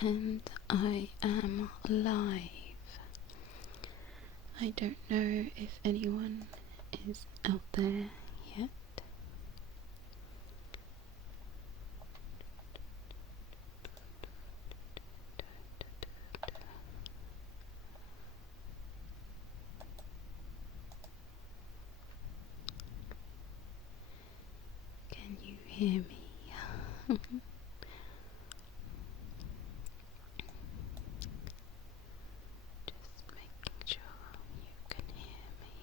and I am live. I don't know if anyone is out there yet. Can you hear me? Just making sure you can hear me.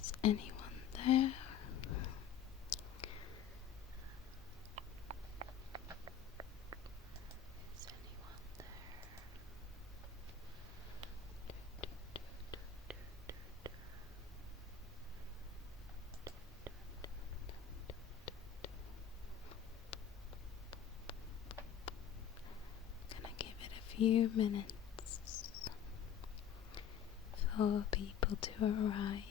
Is anyone there? Is anyone there? Gonna give it a few minutes for people to arrive.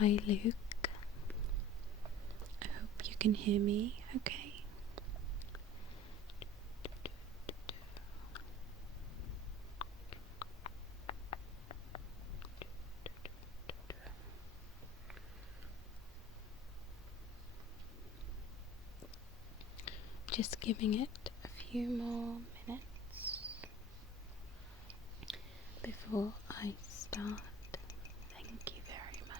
Hi Luke, I hope you can hear me okay. Just giving it a few more minutes before I start. Thank you very much.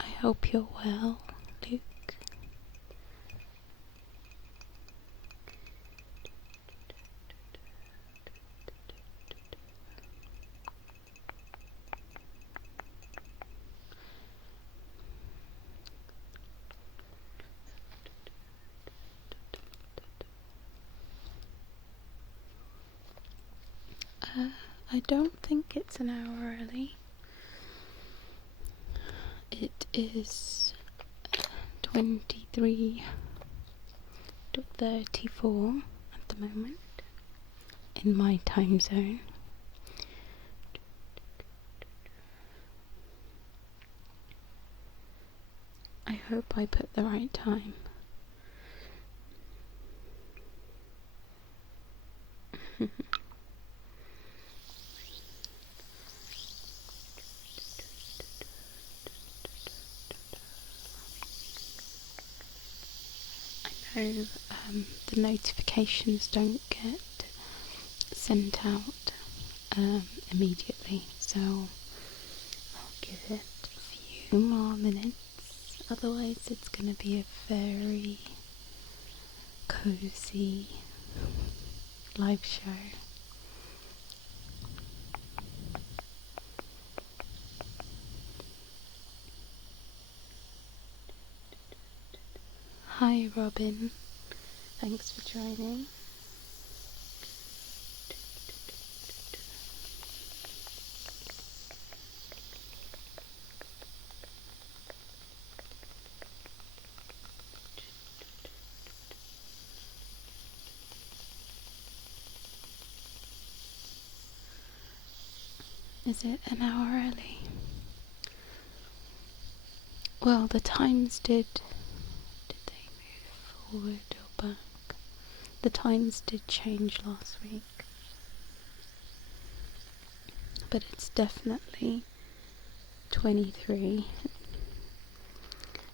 I hope you're well, Luke. I don't think it's an hour early. It is 23:34 at the moment in my time zone. I hope I put the right time. So the notifications don't get sent out immediately, so I'll give it a few more minutes, otherwise it's going to be a very cozy live show. Hi Robin, thanks for joining. Is it an hour early? Well, the times did they move forward or back? The times did change last week, but it's definitely 23.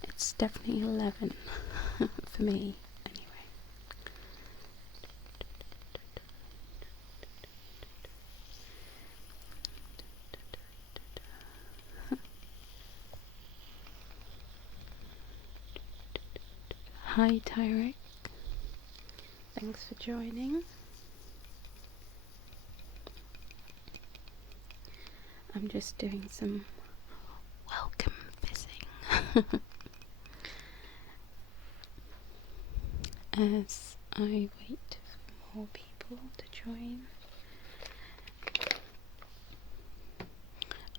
It's definitely 11 for me anyway. Hi Tyrek, thanks for joining. I'm just doing some welcome fizzing as I wait for more people to join.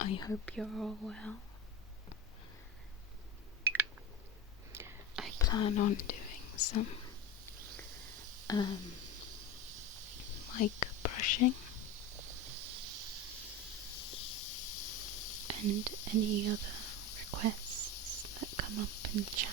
I hope you're all well. I plan on doing some mic brushing and any other requests that come up in the chat.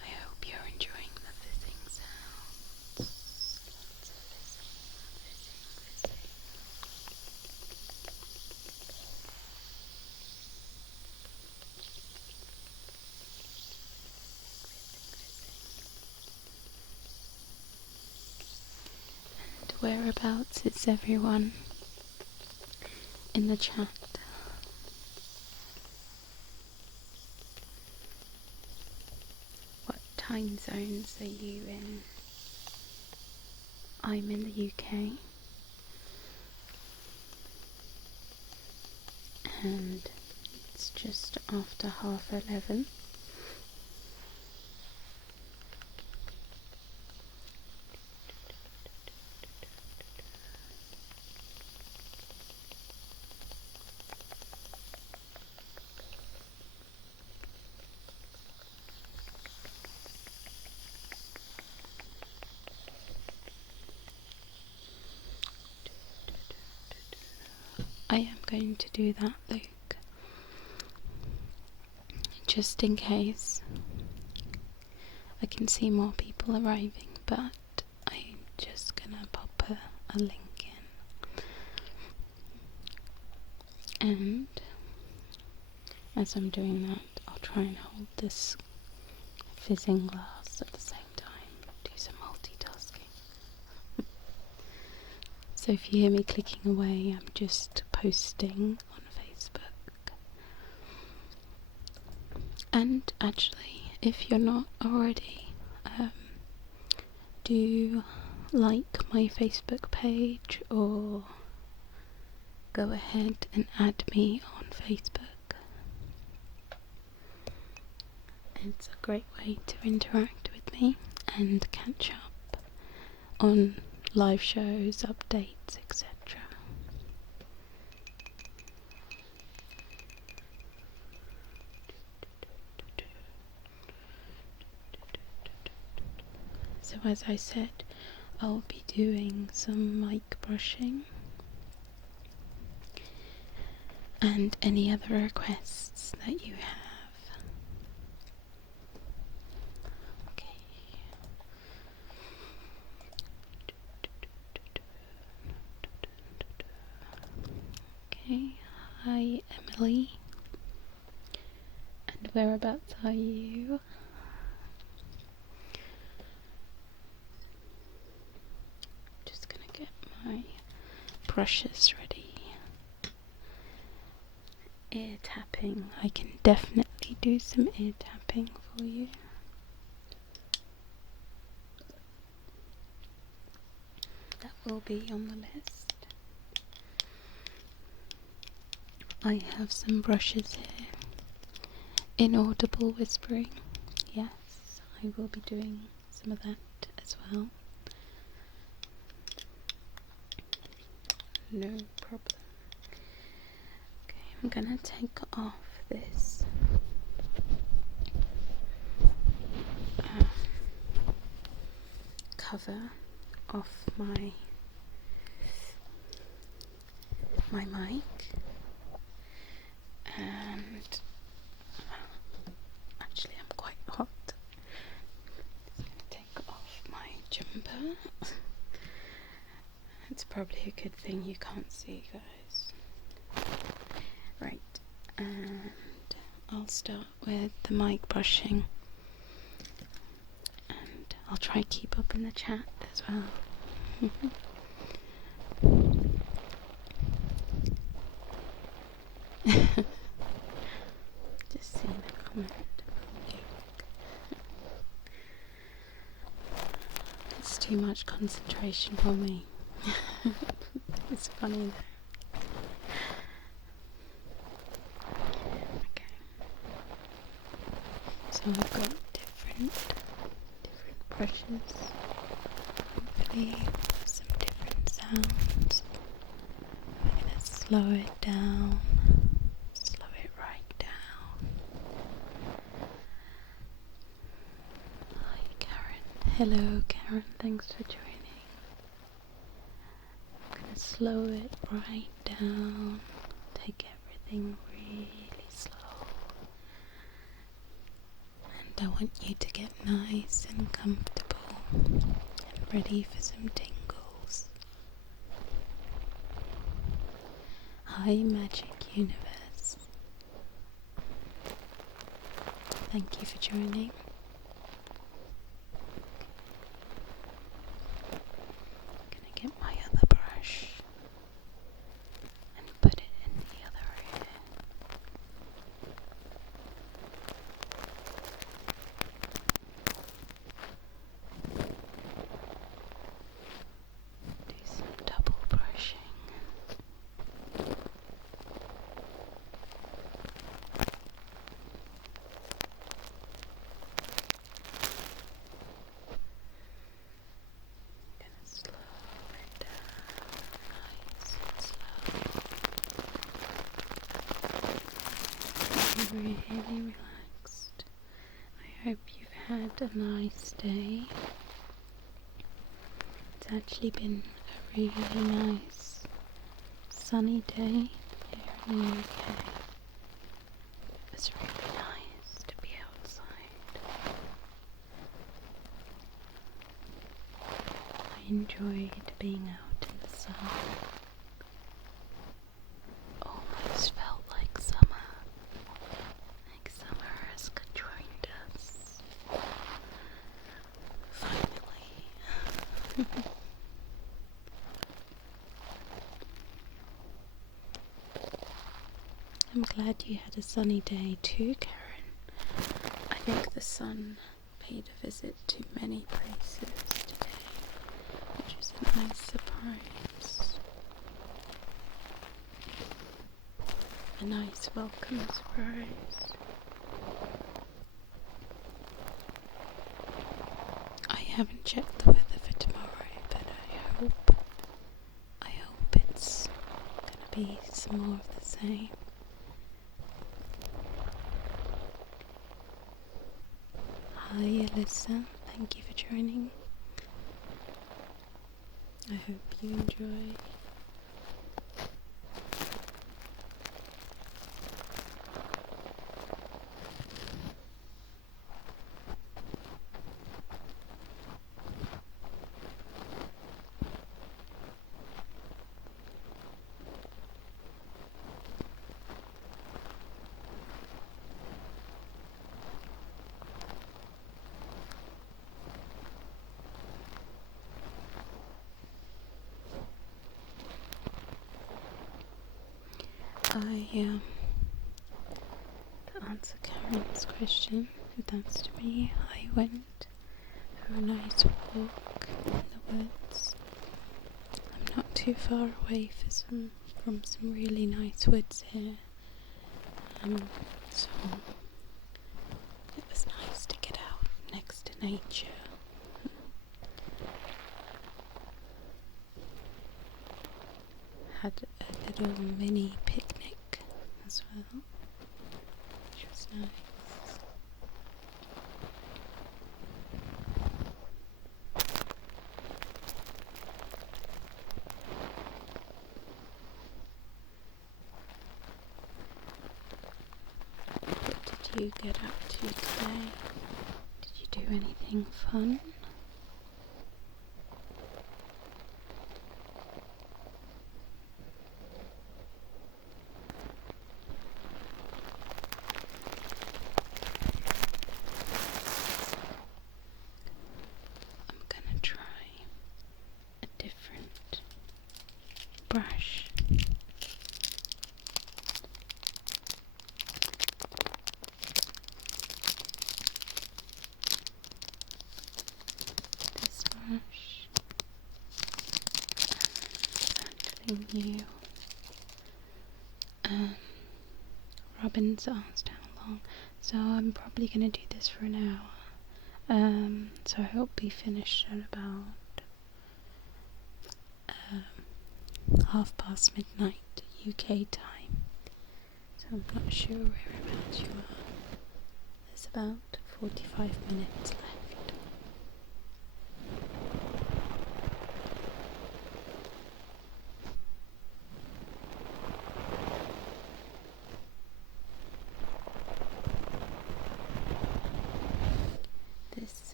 I hope you're enjoying the fizzing sounds. Lots of fizzing. And whereabouts is everyone in the chat? What time zones are you in? I'm in the UK, and it's just after 11:30. I am going to do that, Luke, just in case. I can see more people arriving, but I'm just gonna pop a link in. And as I'm doing that, I'll try and hold this fizzing glass at the same time, do some multitasking. So if you hear me clicking away, I'm just posting on Facebook. And actually, if you're not already, do like my Facebook page or go ahead and add me on Facebook. It's a great way to interact with me and catch up on live shows, updates, etc. So as I said, I'll be doing some mic brushing and any other requests that you have. Okay, hi Emily. And whereabouts are you? Just gonna get my brushes ready. Ear tapping. I can definitely do some ear tapping for you. That will be on the list. I have some brushes here. Inaudible whispering. Yes, I will be doing some of that as well. No problem. Okay, I'm gonna take off this cover off my mic, and actually I'm quite hot. Just gonna take off my jumper. It's probably a good thing you can't see, guys. Right, and I'll start with the mic brushing, and I'll try to keep up in the chat as well. It's too much concentration for me. It's funny though. Okay. So I've got different brushes. Hopefully some different sounds. We're gonna slow it down. Slow it right down. Hi Karen. Hello Karen, thanks for joining. I'm gonna slow it right down. Take everything really slow. And I want you to get nice and comfortable and ready for some tingles. Hi Magic Universe. Thank you for joining. I'm gonna get my other brush and put it in the other ear. Do some double brushing. Gonna slow it down, nice and slow. Really relaxed. I hope you've had a nice day. It's actually been a really nice sunny day here in the UK. It was really nice to be outside. I enjoyed being out in the sun. Almost felt like summer. Like summer has joined us. Finally. I'm glad you had a sunny day too, Karen. I think the sun paid a visit to many places today, which was a nice surprise. A nice welcome surprise. I haven't checked the weather for tomorrow, but I hope it's gonna be some more of the same. Hi Alyssa, thank you for joining. I hope you enjoy. To answer Karen's question, that's to me, I went for a nice walk in the woods. I'm not too far away from some really nice woods here, so it was nice to get out next to nature. Had a little mini picnic as well, which was nice. What did you get up to today? Did you do anything fun? Brush. you. Robin's asked how long, so I'm probably going to do this for an hour. So I hope we finish at about midnight UK time. So I'm not sure whereabouts you are. There's about 45 minutes left.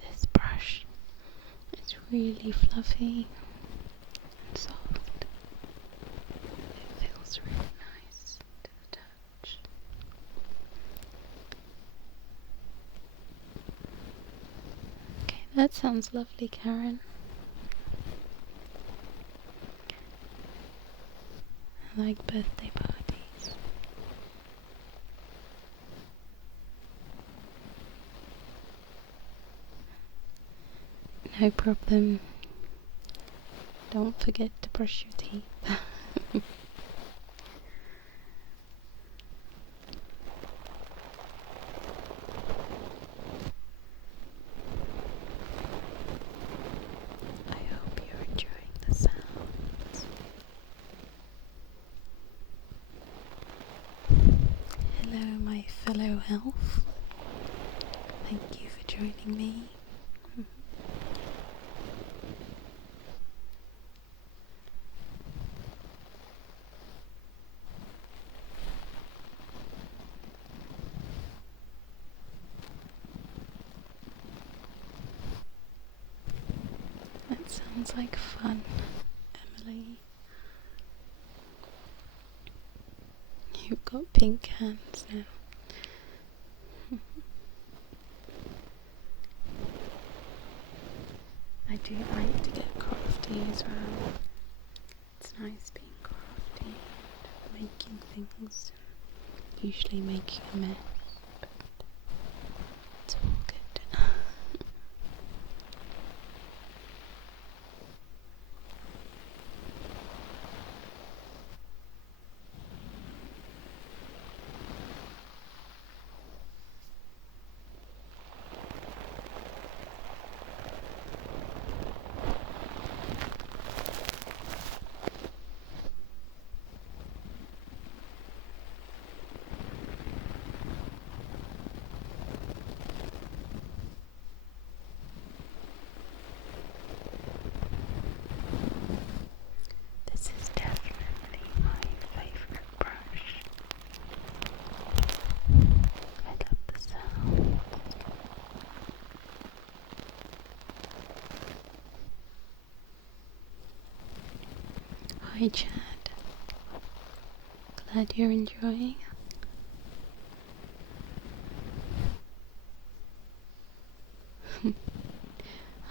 This brush is really fluffy and soft. It feels really nice to the touch. Okay, that sounds lovely, Karen. I like birthday parties. No problem. Don't forget to brush your teeth. I hope you're enjoying the sounds. Hello, my fellow elf. Thank you for joining me. That sounds like fun, Emily. You've got pink hands now. I do like to get crafty as well. It's nice being crafty, making things, usually making a mess, but it's all good. This is definitely my favourite brush. I love the sound. Hi Chad, glad you're enjoying.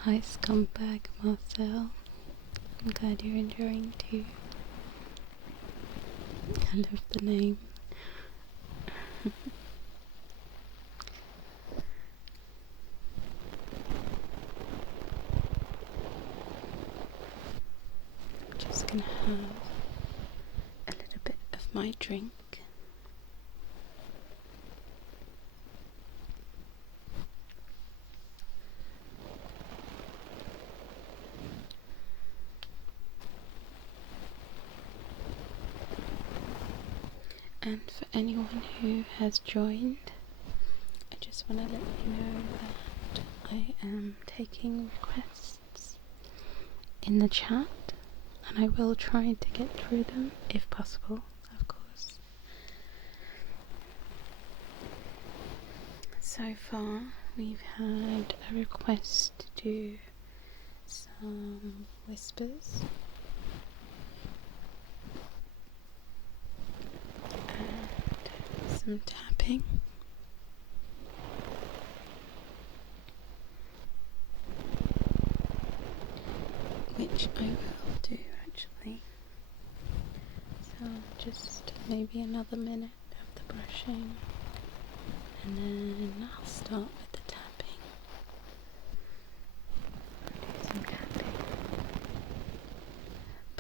Hi scumbag Marcel, I'm glad you're enjoying too. I love the name. I'm just gonna have a little bit of my drink. And for anyone who has joined, I just want to let you know that I am taking requests in the chat, and I will try to get through them if possible, of course. So far, we've had a request to do some whispers. Some tapping, which I will do actually. So just maybe another minute of the brushing, and then I'll start with the tapping. I'll do some tapping.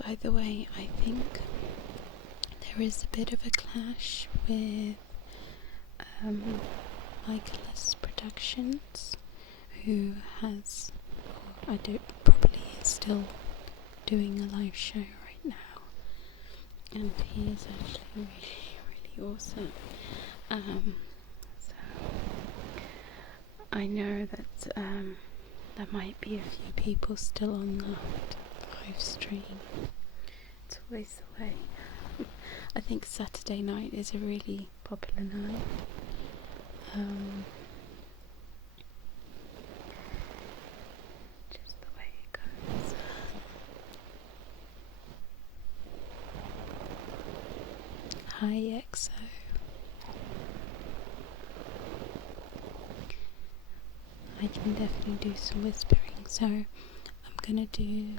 by the way, I think there is a bit of a clash with 𝗦𝗢𝗖𝗓𝗧𝗔𝗖𝗧 Productions, who has, or I don't, probably is still doing a live show right now, and he is actually really awesome. So I know that there might be a few people still on that live stream. It's always the way. I think Saturday night is a really popular night. Just the way it goes. Hi EXO. I can definitely do some whispering, so I'm gonna do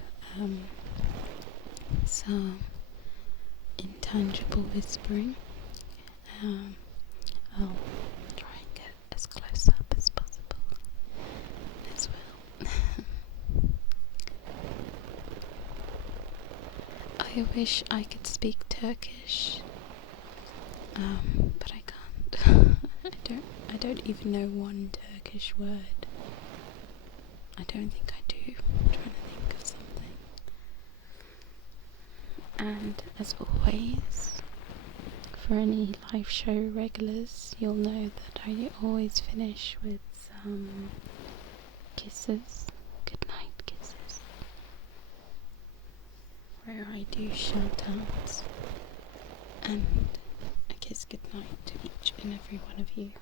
some intangible whispering. I'll try and get as close up as possible as well. I wish I could speak Turkish, but I can't. I don't even know one Turkish word. I don't think I do. I'm trying to think of something. And as always, for any live show regulars, you'll know that I always finish with some kisses, goodnight kisses, where I do shout outs and a kiss goodnight to each and every one of you.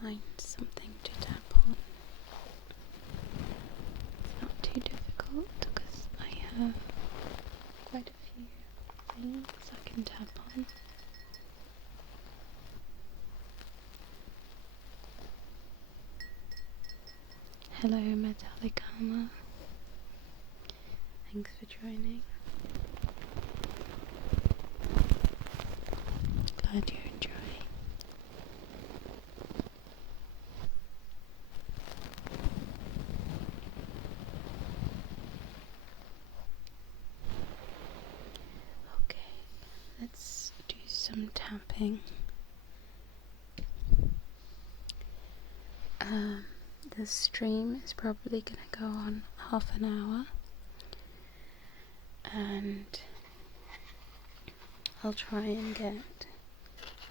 Find something to tap on. It's not too difficult because I have quite a few things I can tap on. Hello 𝗦𝗢𝗖𝗓𝗏𝗧𝗔𝗖𝗧. Thanks for joining. Glad you're enjoying. Let's do some tapping. The stream is probably going to go on half an hour, and I'll try and get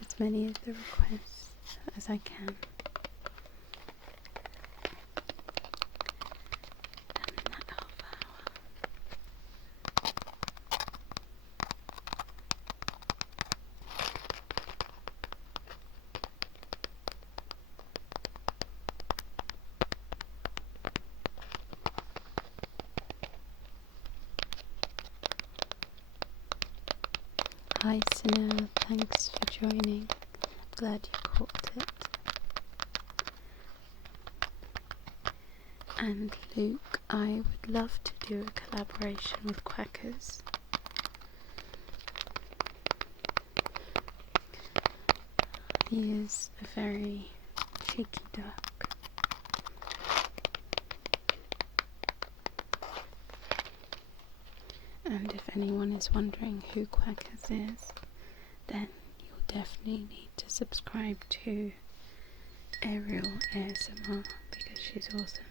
as many of the requests as I can done in that half hour. Hi 𝗦𝗧𝗏𝗧𝗧, thanks for joining. Glad you caught it. And Luke, I would love to do a collaboration with 𝗦𝗦𝗖𝗜𝗏𝗏𝗧. He is a very cheeky duck. And if anyone is wondering who 𝗦𝗦𝗖𝗜𝗏𝗏𝗧 is, then you'll definitely need to subscribe to Auracle ASMR because she's awesome.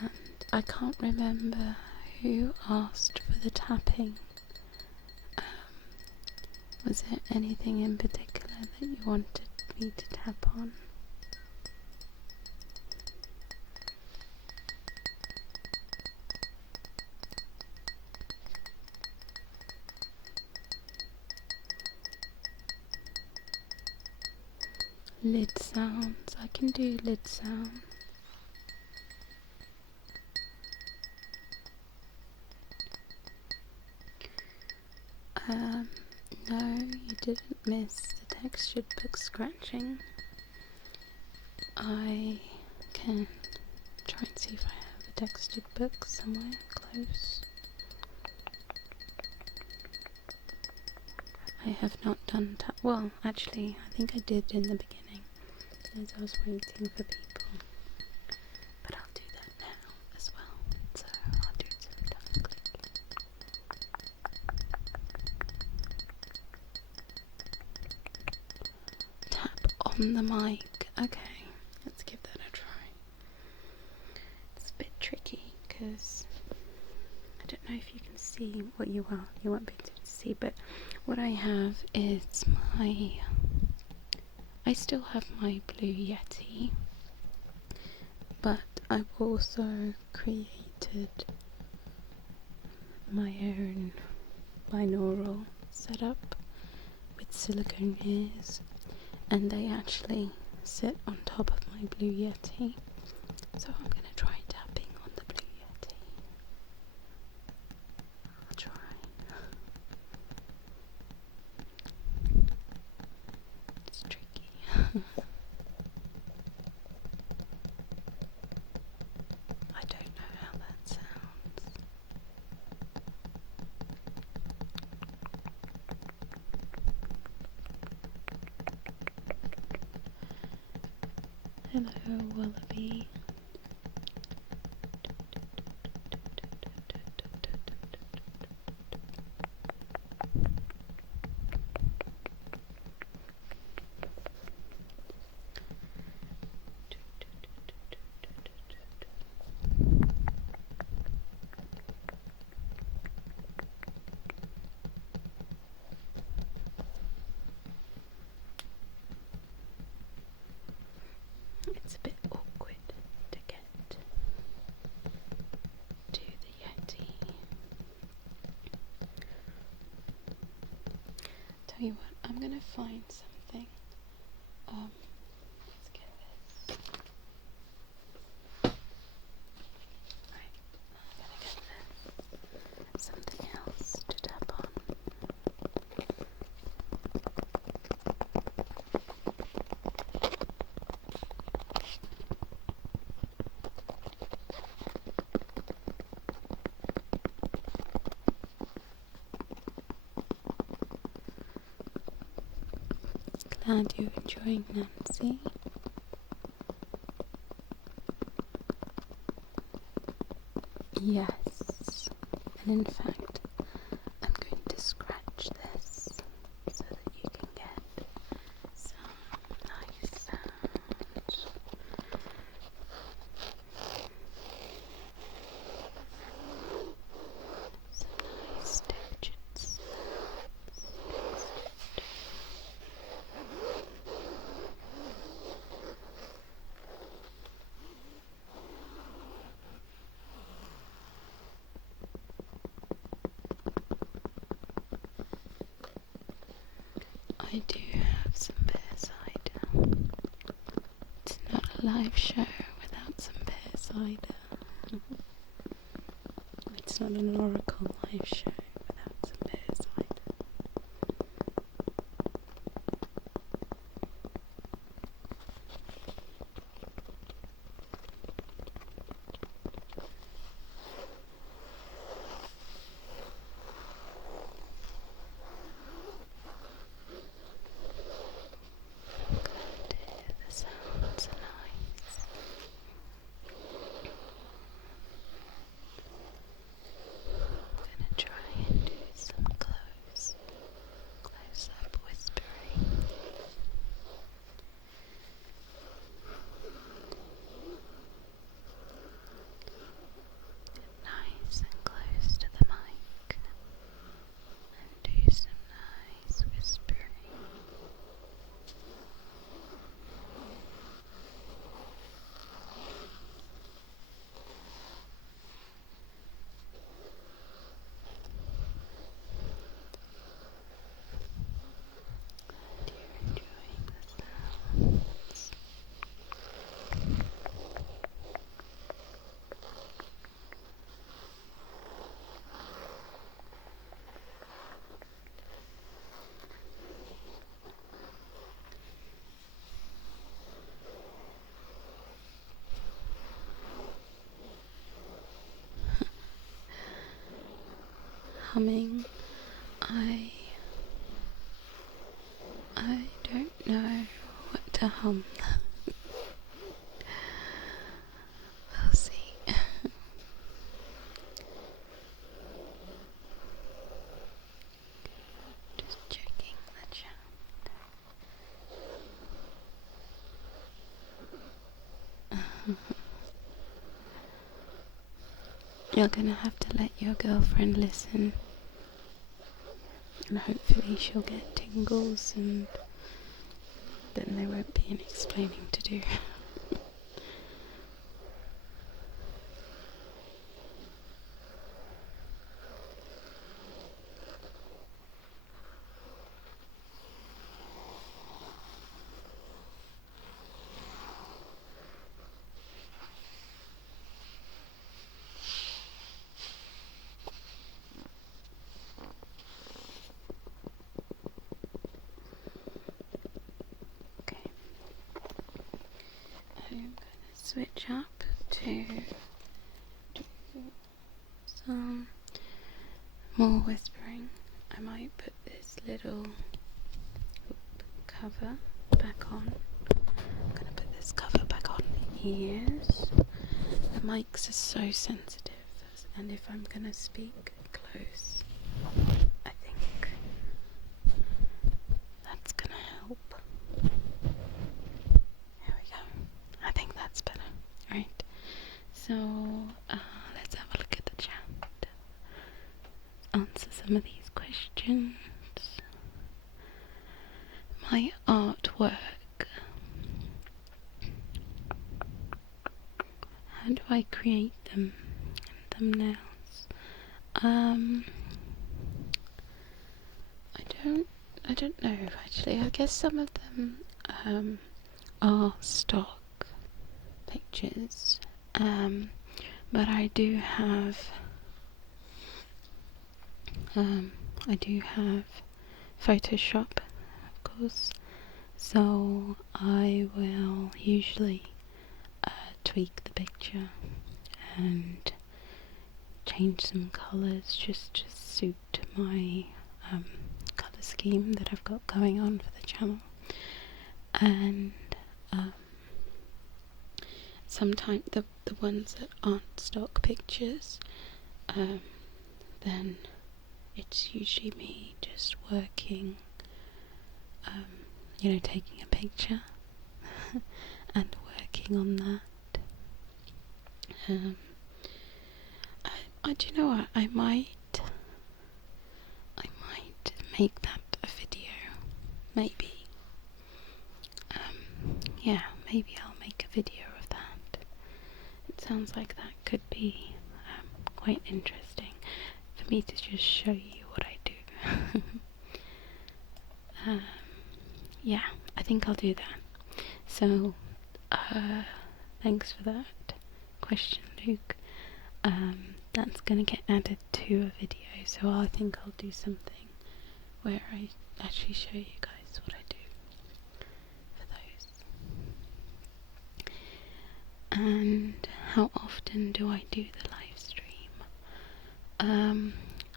And I can't remember who asked for the tapping. Was there anything in particular that you wanted me to tap on? Lid sounds. I can do lid sounds. No, you didn't miss the textured book scratching. I can try and see if I have a textured book somewhere close. I have not done that. Well, actually, I think I did in the beginning as I was waiting for people. But I'll do that now as well. So I'll do some tongue clicking. Tap on the mic. Okay, let's give that a try. It's a bit tricky because I don't know if you can see what you won't be able to see, but what I have is I still have my Blue Yeti, but I've also created my own binaural setup with silicone ears, and they actually sit on top of my Blue Yeti. So I'm going to try tapping on the Blue Yeti. I'll try. It's tricky. I don't know how that sounds. Hello, Wallaby. It's a bit awkward to get to the Yeti. Tell you what, I'm gonna find something. Let's get this. Right, I'm gonna get this. Something else to tap on. Glad you're enjoying Nancy. Yes, and in fact, I'm going to scratch this so that you can get some nice sounds. Some nice digits. I do have some pear cider. It's not a live show without some pear cider. It's not an Auracle live show without some pear cider. The sounds are nice. I'm gonna try humming. I don't know what to hum. We'll see. Just checking the chat. You're gonna have to let your girlfriend listen, and hopefully she'll get tingles, and then there won't be any explaining to do. I'm going to switch up to do some more whispering. I might put this little cover back on. I'm going to put this cover back on the ears. The mics are so sensitive, and if I'm going to speak close, I think that's going to help. There we go. I think that's better. Right. So let's have a look at the chat. Answer some of these questions. My artwork. How do I create them? Thumbnails. I don't know actually. I guess some of them are stock pictures, but I do have Photoshop, of course, so I will usually tweak the picture and change some colours just to suit my colour scheme that I've got going on for the channel. And sometimes the ones that aren't stock pictures, then it's usually me just working, taking a picture and working on that. I do you know what, I might make that a video, maybe. Yeah, maybe I'll make a video of that. It sounds like that could be quite interesting for me to just show you what I do. Yeah, I think I'll do that. So, thanks for that question, Luke. That's gonna get added to a video, so I think I'll do something where I actually show you guys what I do for those. And how often do I do the live stream?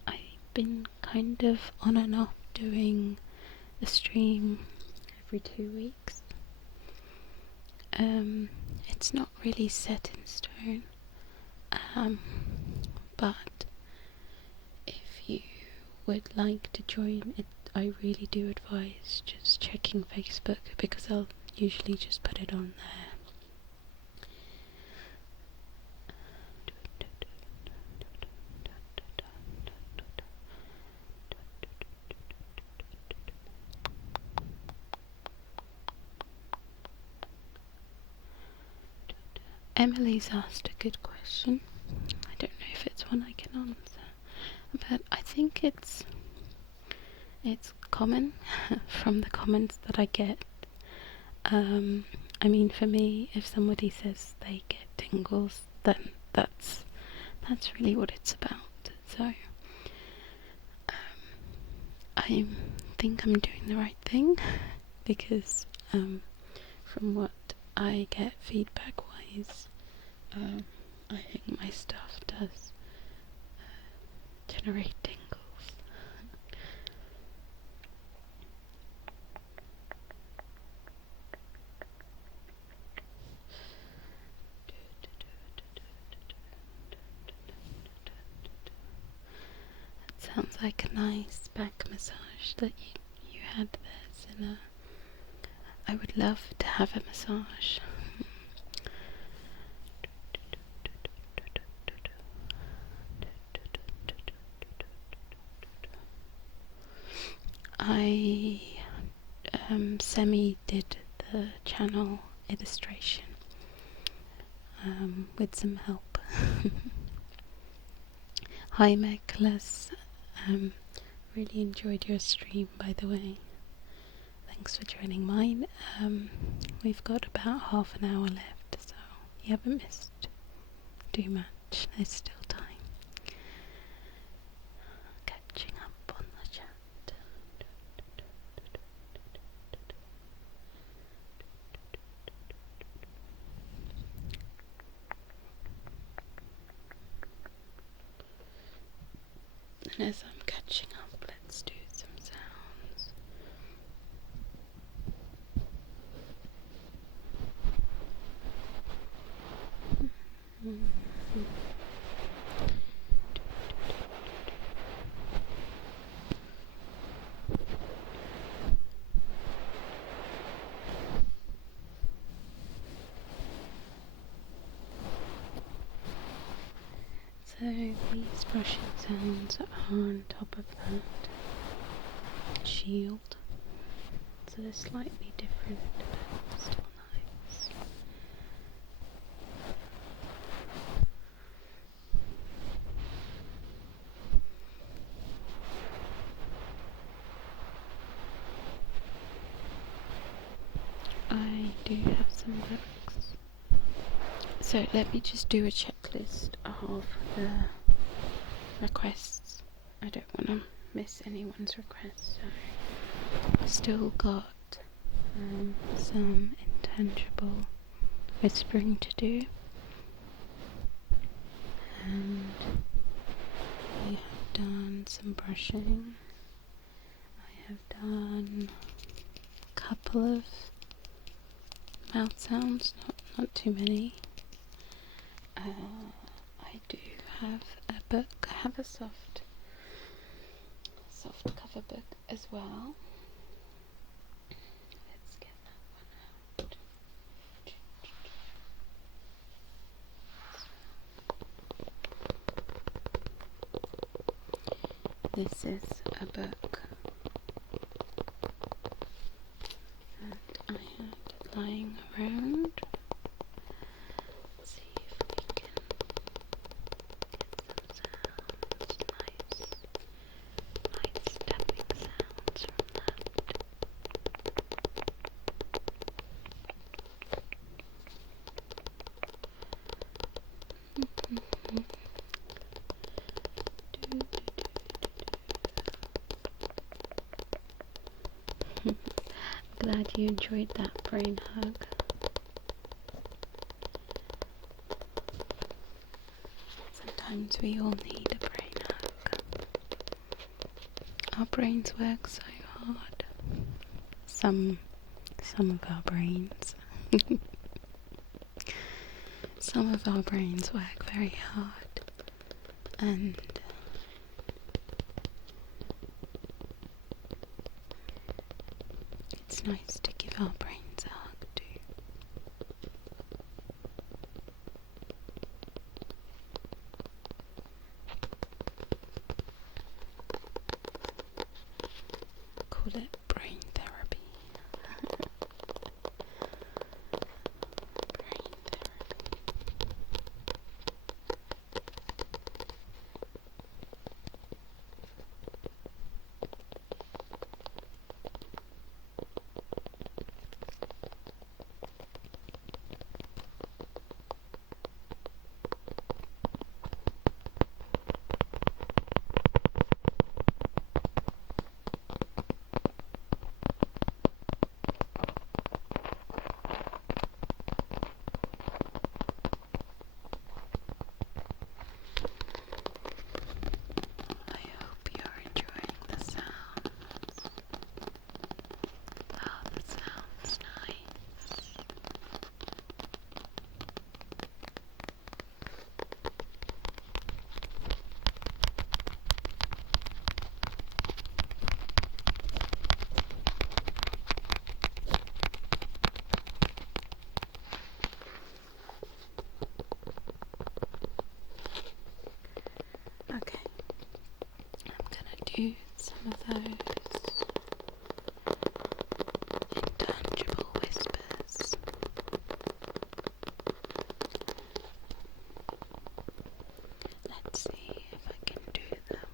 I've been kind of on and off doing a stream every 2 weeks. It's not really set in stone, but if you would like to join it, I really do advise just checking Facebook, because I'll usually just put it on there. Emily's asked a good question. I don't know if it's one I can answer, but I think it's common from the comments that I get. I mean, for me, if somebody says they get tingles, then that's really what it's about. So I think I'm doing the right thing, because from what I get feedback wise, I think my stuff does generate tingles. Sounds like a nice back massage that you had there, Zilla. I would love to have a massage. I did the channel illustration with some help. Hi 𝗦𝗢𝗖𝗜𝗔𝗟, really enjoyed your stream, by the way. Thanks for joining mine. We've got about half an hour left, so you haven't missed too much. There's still time. Catching up on the chat. And as I'm catching up, let's do some sounds. So these brushing sounds are on top of that shield, so they're slightly different but still nice. I do have some books, so let me just do a checklist of the requests. I don't want to miss anyone's request, so I've still got some intangible whispering to do, and I have done some brushing. I have done a couple of mouth sounds, not too many. I do have a book. I have a soft cover book as well. Let's get that one out. This is a book that I had lying around. Let's see if we can get some sounds, nice tapping sounds from that. Glad you enjoyed that brain hug. Sometimes we all need a brain hug. Our brains work so hard. Some of our brains. Some of our brains work very hard, and it's nice to give our brains a hug too. Call it brain therapy. Brain therapy. you some of those intangible whispers. Let's see if I can do them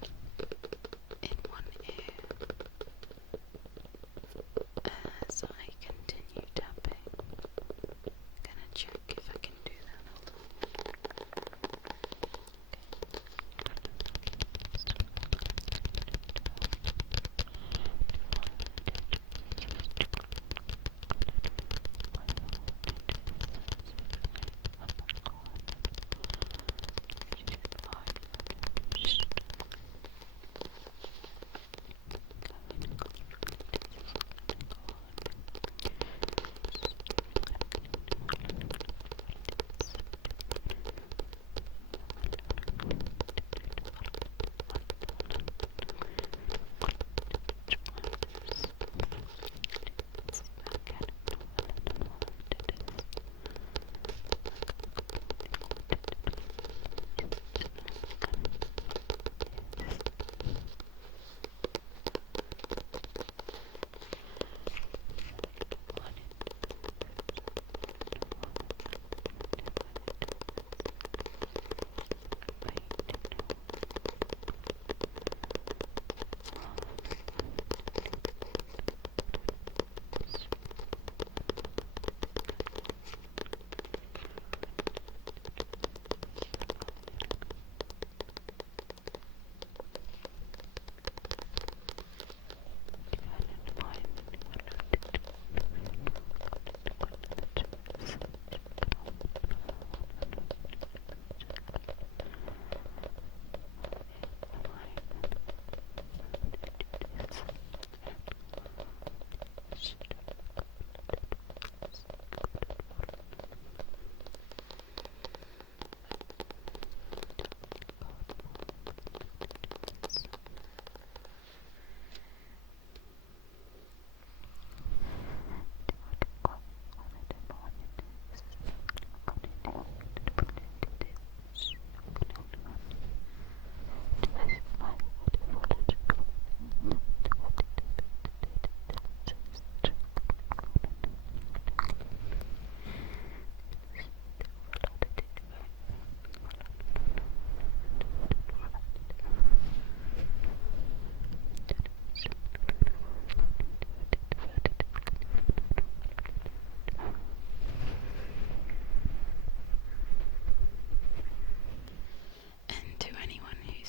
in one ear as I continue tapping. I'm gonna check if I can do that. Hold on.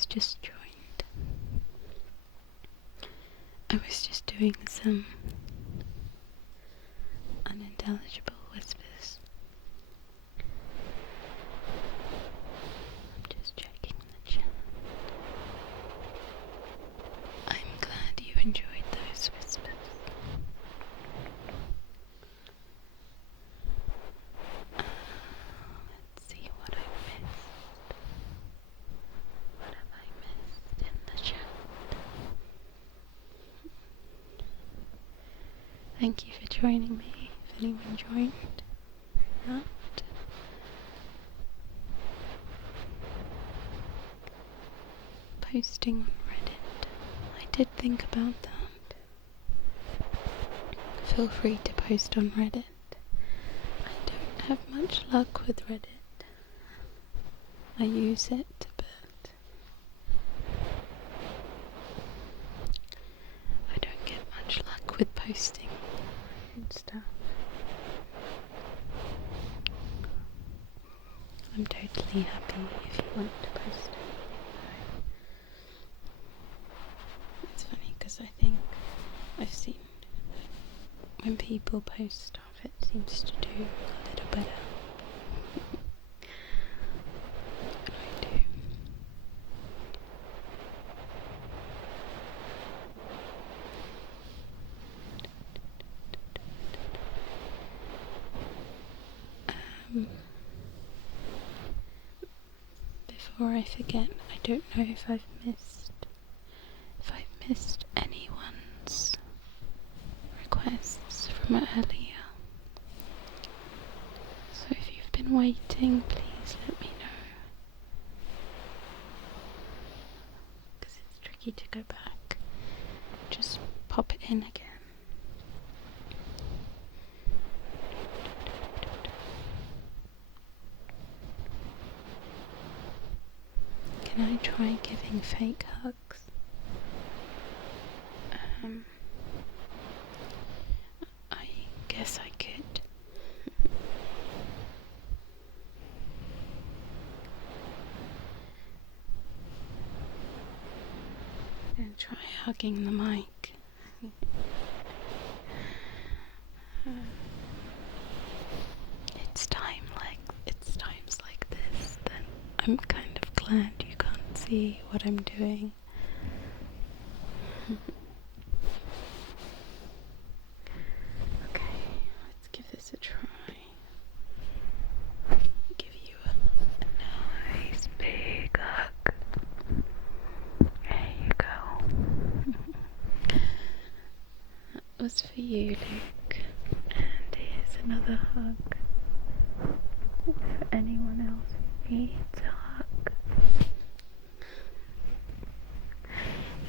Just joined. I was just doing some unintelligible whispers. I'm just checking the chat. I'm glad you enjoyed those whispers. Let's see what I missed. What have I missed in the chat? Thank you for joining me, if anyone joined that. Posting on Reddit. I did think about that. Feel free to post on Reddit. I don't have much luck with Reddit. I use it, but I don't get much luck with posting and stuff. I'm totally happy if you want to post it. It's funny because I think I've seen when people post stuff, it seems to do a little better. I do. Before I forget, I don't know if I've missed anyone's requests from earlier. So if you've been waiting, please let me know. Because it's tricky to go back. just pop it in again. Can I try giving fake hugs? I guess I could. I'm gonna try hugging the mic. It's times like this that I'm kind of glad you can't see what I'm doing. Okay, let's give this a try. Give you a nice big hug. There you go. That was for you, Luke. And here's another hug for anyone else who needs a hug.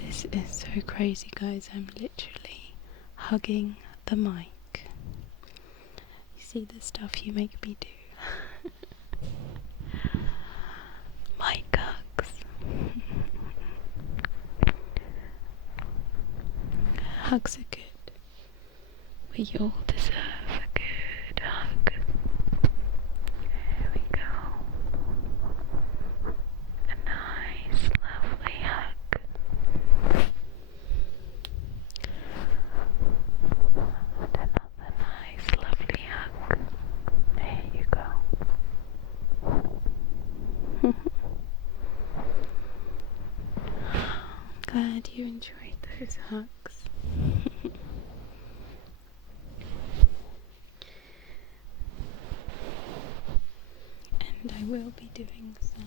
This is so crazy, guys. I'm literally hugging the mic. You see the stuff you make me do? Mic hugs. Hugs are good. We all deserve a good hug. There we go. A nice, lovely hug. And another nice, lovely hug. There you go. Glad you enjoyed those hugs. And I will be doing some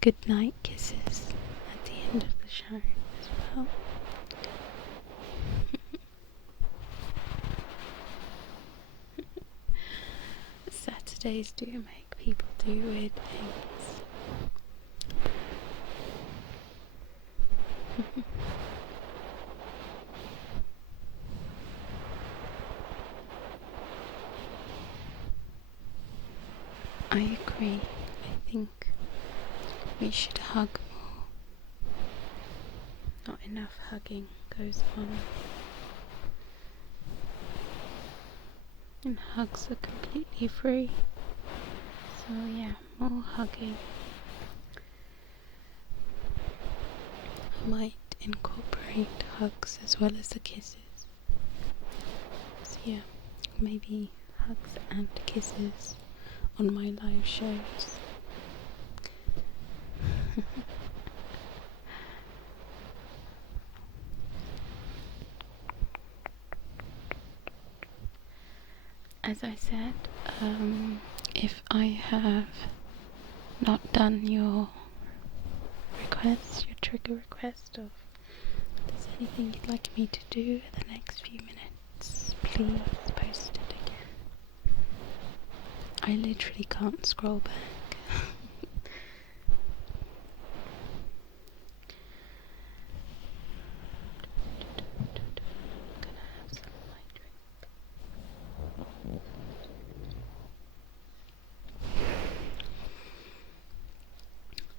good night kisses at the end of the show as well. Saturdays do make people do weird things. I agree. I think we should hug more. Not enough hugging goes on. And hugs are completely free. So yeah, more hugging. I might incorporate hugs as well as the kisses. So yeah, maybe hugs and kisses on my live shows. As I said, if I have not done your request, your trigger request of if there's anything you'd like me to do in the next few minutes, please post it again. I literally can't scroll back.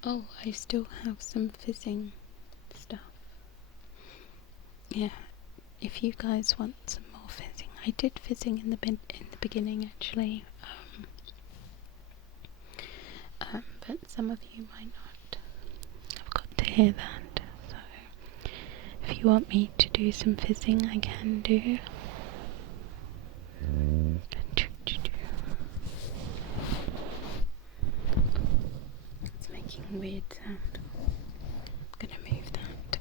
Oh, I still have some fizzing stuff. Yeah, if you guys want some more fizzing, I did fizzing in the beginning actually. But some of you might not have got to hear that. So, if you want me to do some fizzing, I can do. Weird sound. I'm gonna move that.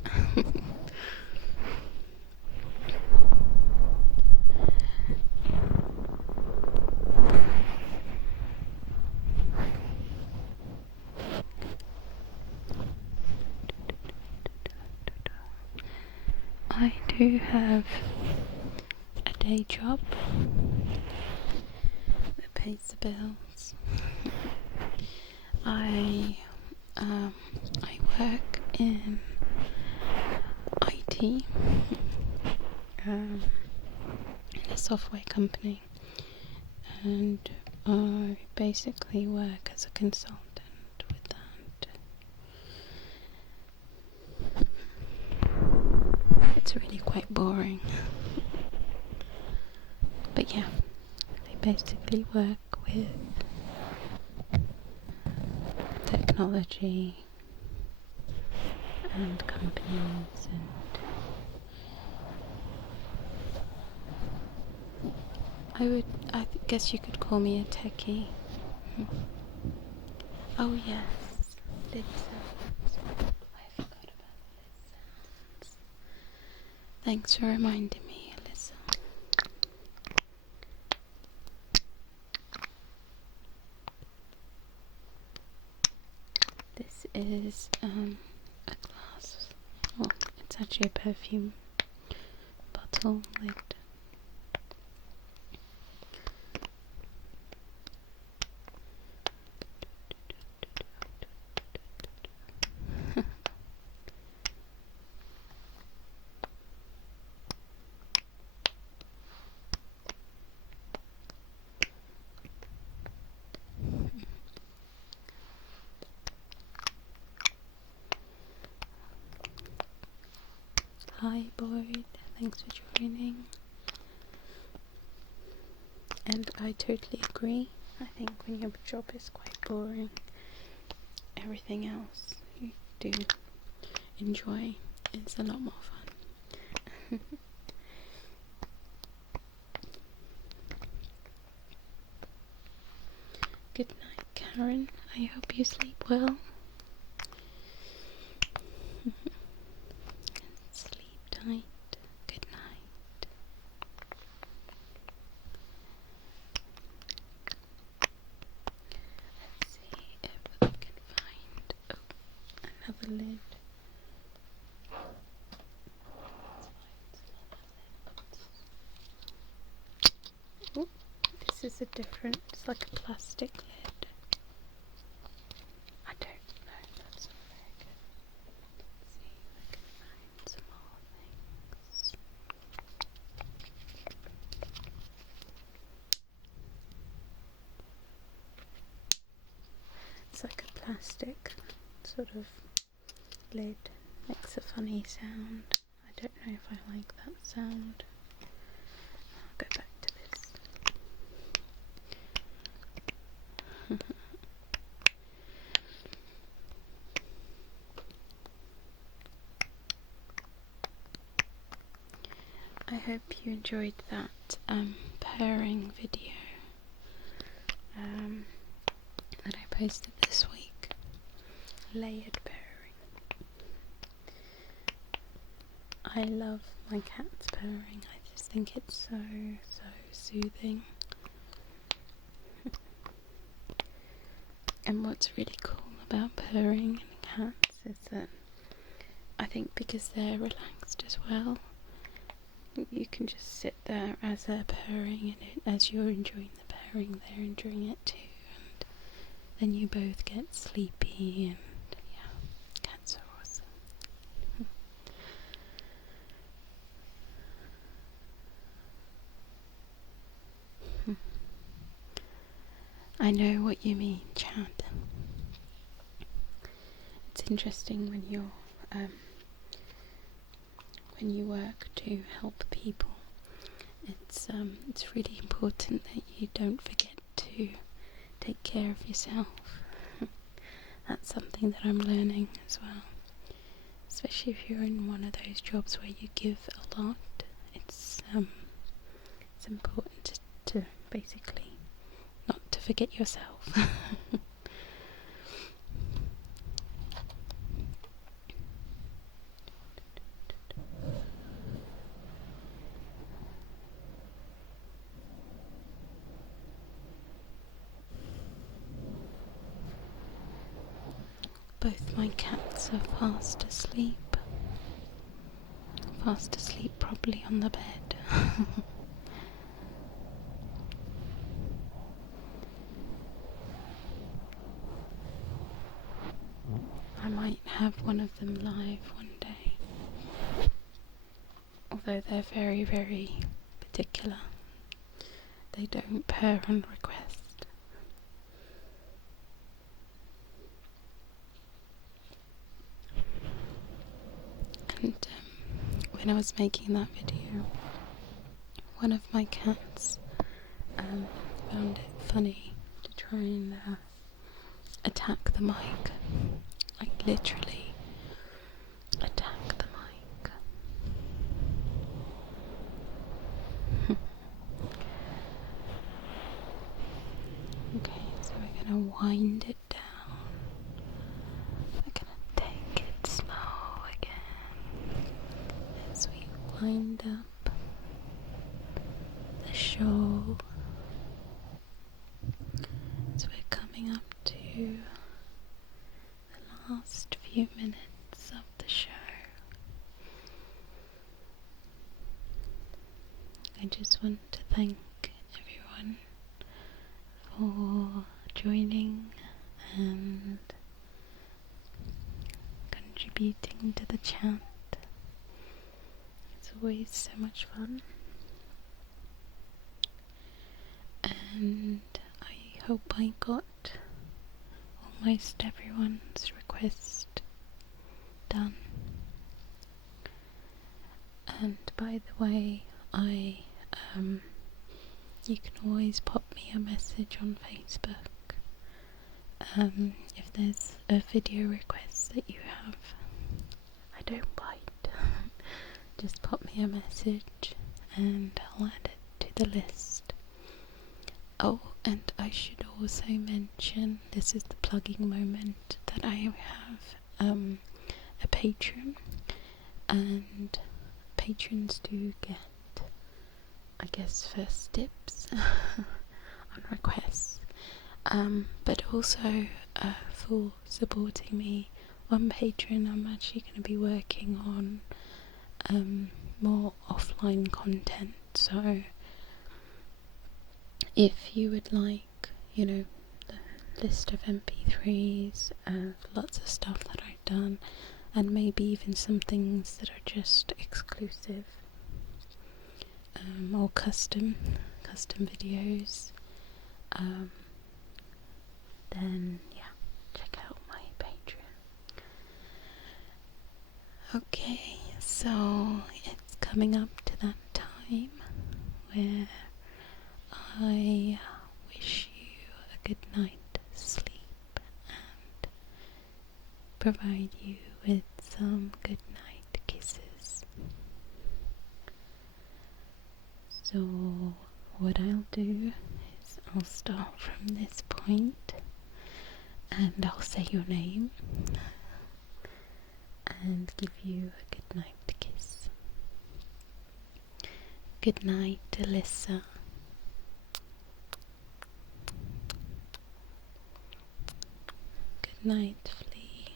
I do have a day job that pays the bills. I work in IT GMT, in a software company, and I basically work as a consultant with that. It's really quite boring, but yeah, I basically work with technology and companies, and I guess you could call me a techie. Oh yes, lid sounds. I forgot about lid sounds. Thanks for reminding me, Alyssa. This is a glass. Well, it's actually a perfume bottle lid. Hi Boyd, thanks for joining. And I totally agree. I think when your job is quite boring, everything else you do enjoy is a lot more fun. Good night, Karen. I hope you sleep well. Sleep tight. Good night. Let's see if I can find another lid. Oh, this is a different, it's like a plastic lid. I don't know, that's not very good. Let's see if I can find some more things. It's like a plastic sort of lid, makes a funny sound. I don't know if I like that sound. I'll go back to this. I hope you enjoyed that pairing video that I posted this week. Layered purring. I love my cat's purring. I just think it's so soothing. And what's really cool about purring in cats is that I think because they're relaxed as well, you can just sit there as they're purring, and as you're enjoying the purring, they're enjoying it too, and then you both get sleepy, and yeah, cats are awesome. I know what you mean, Chad. It's interesting when you're when you work to help people. It's really important that you don't forget to take care of yourself. That's something that I'm learning as well. Especially if you're in one of those jobs where you give a lot, it's important to basically not to forget yourself. Both my cats are fast asleep. Fast asleep probably on the bed. I might have one of them live one day. although they're very, very particular. They don't purr on request. And when I was making that video, one of my cats found it funny to try and attack the mic, like literally attack the mic. Okay, so we're gonna wind it down. We're gonna take it slow again as we wind up the show. So we're coming up to the last few minutes of the show. I just want to thank everyone for joining and contributing to the chat. It's always so much fun, and I hope I got almost everyone's request done. And by the way, you can always pop me a message on Facebook if there's a video request that you have. I don't bite. Just pop me a message and I'll add it to the list. Oh, and I should also mention, this is the plugging moment, that I have a Patreon, and patrons do get, I guess, first dibs on requests, but also for supporting me on Patreon. I'm actually going to be working on more offline content, so if you would like, the list of MP3s of lots of stuff that I've done, and maybe even some things that are just exclusive or custom videos, then yeah, check out my Patreon. Okay, so it's coming up to that time where I wish you a good night's sleep and provide you with some good night kisses. So what I'll do is I'll start from this point and I'll say your name and give you a good night kiss. Good night, Alyssa. Good night, Flea.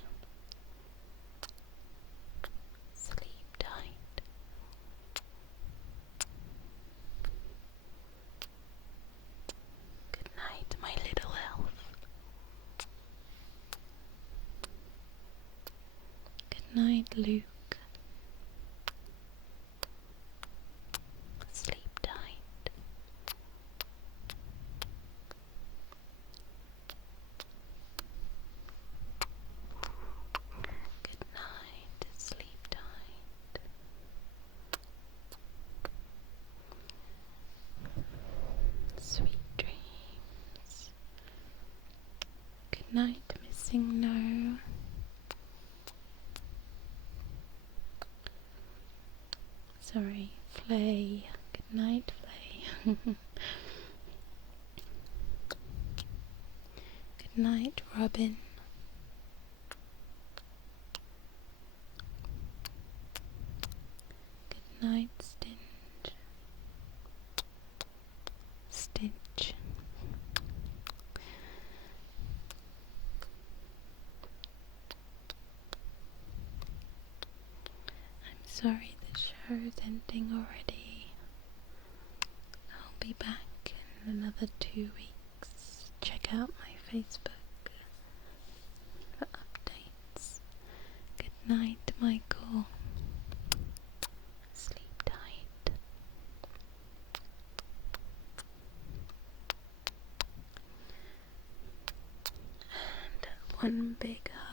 Sleep tight. Good night, my little elf. Good night, Luke. Sleep tight. Good night, sleep tight. Sweet dreams. Good night, missing no. Sorry, Flay. Good night, Flay. Good night, Robin. Good night, Stitch. I'm sorry the show is ending already. I'll be back in another 2 weeks. Check out my Facebook for updates. Good night, Michael. Sleep tight. one big hug.